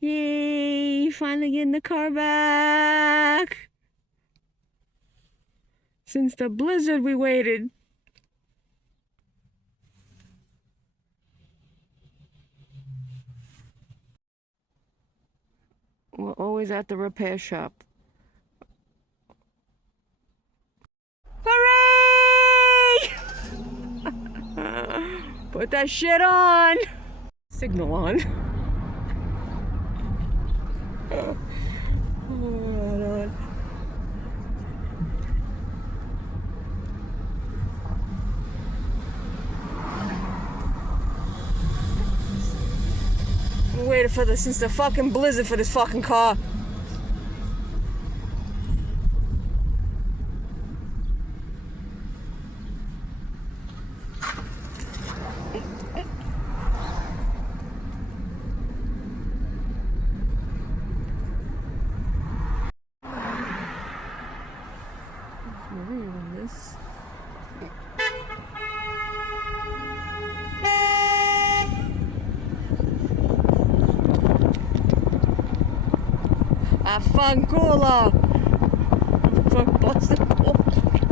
Yay! Finally getting the car back. Since the blizzard we waited. We're always at the repair shop. Hooray! Put that shit on. Signal on. Hold on. I'm waiting for this since the fucking blizzard for this fucking car. Affanculo! Fuck, busted.